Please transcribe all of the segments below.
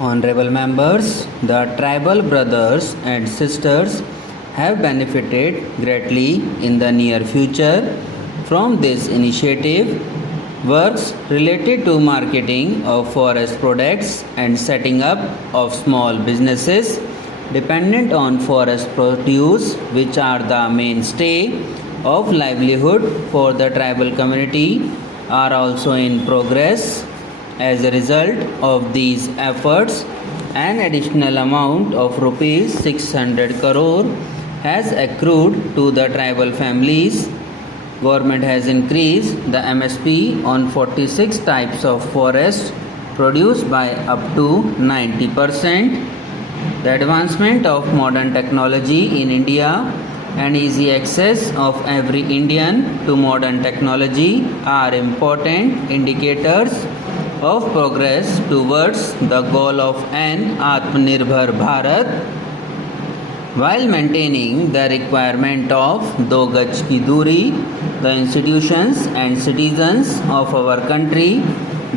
Honorable members, the tribal brothers and sisters have benefited greatly in the near future from this initiative. Works related to marketing of forest products and setting up of small businesses dependent on forest produce, which are the mainstay of livelihood for the tribal community, are also in progress. As a result of these efforts, an additional amount of rupees 600 crore has accrued to the tribal families. Government has increased the MSP on 46 types of forest produce by up to 90%. The advancement of modern technology in India and easy access of every Indian to modern technology are important indicators of progress towards the goal of an Atmanirbhar Bharat, while maintaining the requirement of Do Gaj Ki Duri. The institutions and citizens of our country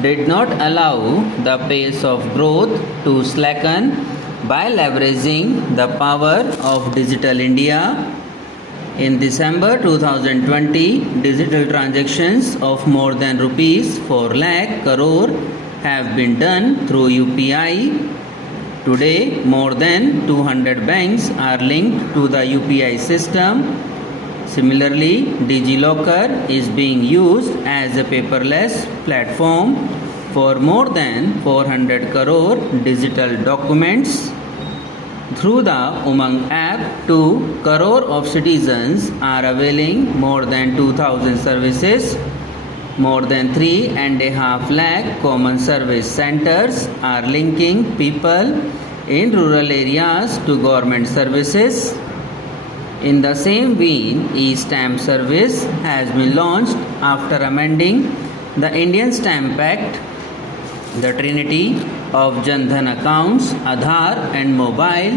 did not allow the pace of growth to slacken by leveraging the power of Digital India. In December 2020, digital transactions of more than rupees 4 lakh crore have been done through UPI. Today, more than 200 banks are linked to the UPI system. Similarly, DigiLocker is being used as a paperless platform for more than 400 crore digital documents. Through the Umang app, 2 crore of citizens are availing more than 2000 services. More than 3.5 lakh common service centers are linking people in rural areas to government services. In the same vein, e-stamp service has been launched after amending the Indian Stamp Act. The trinity of Jan Dhan accounts, Aadhaar and mobile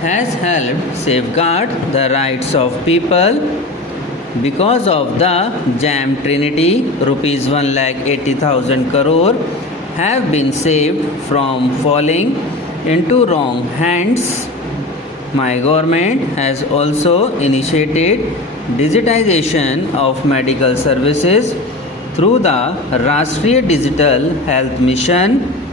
has helped safeguard the rights of people. Because of the JAM trinity, rupees 1,80,000 crore have been saved from falling into wrong hands. My government has also initiated digitization of medical services through the Rashtriya Digital Health Mission.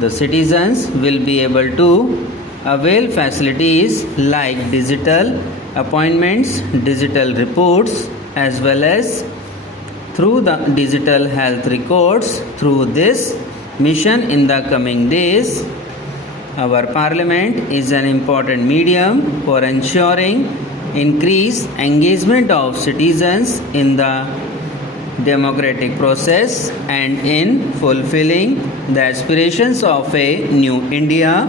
The citizens will be able to avail facilities like digital appointments, digital reports, as well as through the digital health records through this mission in the coming days. Our parliament is an important medium for ensuring increased engagement of citizens in the democratic process and in fulfilling the aspirations of a new India.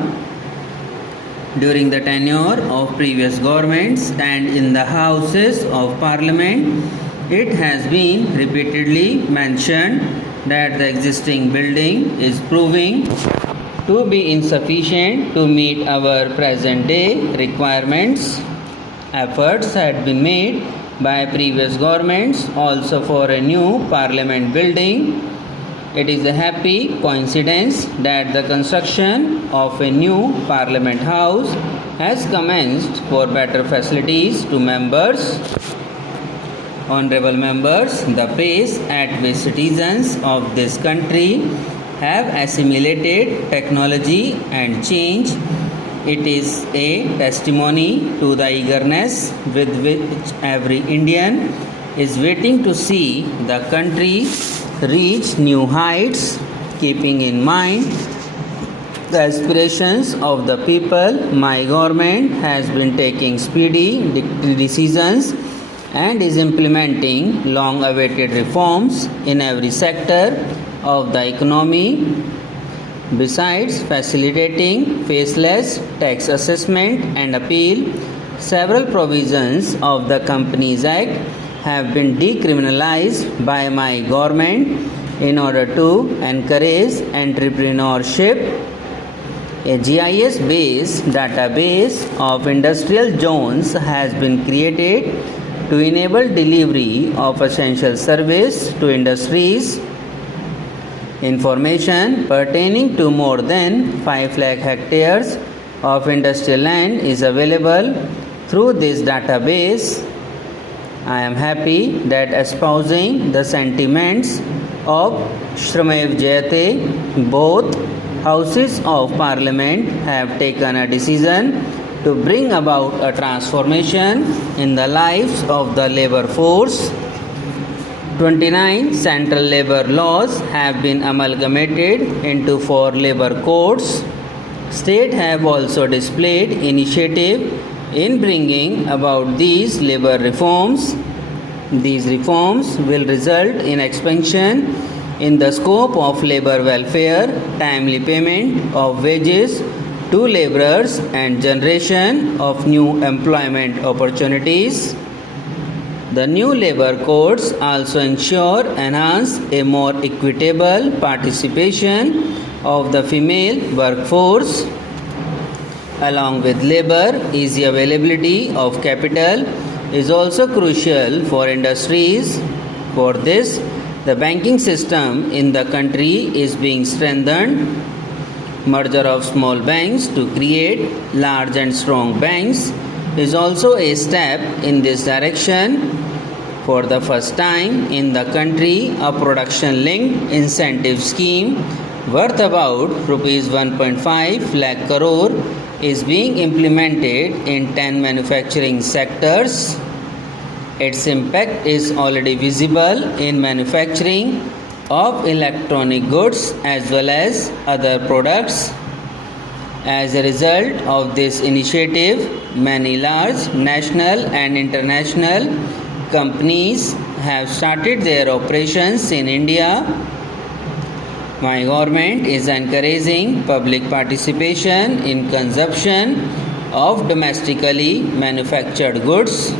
During the tenure of previous governments and in the houses of parliament, it has been repeatedly mentioned that the existing building is proving to be insufficient to meet our present day requirements. Efforts had been made by previous governments also for a new parliament building. It is a happy coincidence that the construction of a new parliament house has commenced for better facilities to members. Honorable members, the pace at which citizens of this country have assimilated technology and change, it is a testimony to the eagerness with which every Indian is waiting to see the country reach new heights. Keeping in mind the aspirations of the people, my government has been taking speedy decisions and is implementing long-awaited reforms in every sector of the economy. Besides facilitating faceless tax assessment and appeal, several provisions of the Companies Act have been decriminalized by my government in order to encourage entrepreneurship. A GIS-based database of industrial zones has been created to enable delivery of essential service to industries. Information pertaining to more than 5 lakh hectares of industrial land is available through this database. I am happy that espousing the sentiments of Shramev Jayate, both houses of parliament have taken a decision to bring about a transformation in the lives of the labor force. 29 central labor laws have been amalgamated into 4 labor codes. States have also displayed initiative in bringing about these labor reforms. These reforms will result in expansion in the scope of labor welfare, timely payment of wages to laborers, and generation of new employment opportunities. The new labor codes also ensure enhance a more equitable participation of the female workforce. Along with labor, easy availability of capital is also crucial for industries. For this, the banking system in the country is being strengthened. Merger of small banks to create large and strong banks is also a step in this direction. For the first time in the country, a production-linked incentive scheme worth about Rs 1.5 lakh crore is being implemented in 10 manufacturing sectors. Its impact is already visible in manufacturing of electronic goods as well as other products. As a result of this initiative, many large national and international companies have started their operations in India. My government is encouraging public participation in consumption of domestically manufactured goods.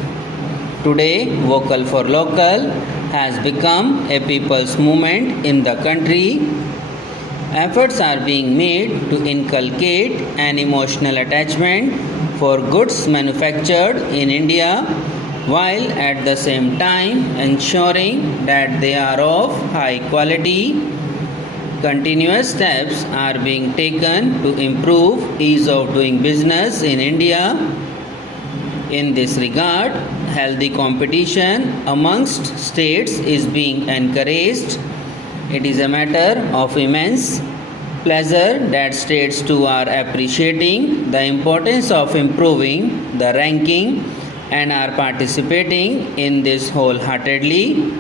Today, Vocal for Local has become a people's movement in the country. Efforts are being made to inculcate an emotional attachment for goods manufactured in India, while at the same time ensuring that they are of high quality. Continuous steps are being taken to improve ease of doing business in India. In this regard, healthy competition amongst states is being encouraged. It is a matter of immense pleasure that states too are appreciating the importance of improving the ranking and are participating in this wholeheartedly.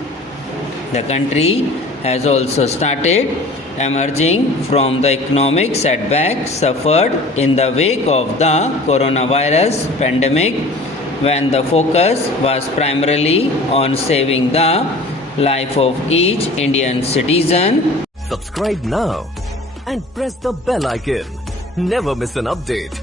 The country has also started emerging from the economic setback suffered in the wake of the coronavirus pandemic, when the focus was primarily on saving the life of each Indian citizen. Subscribe now and press the bell icon. Never miss an update.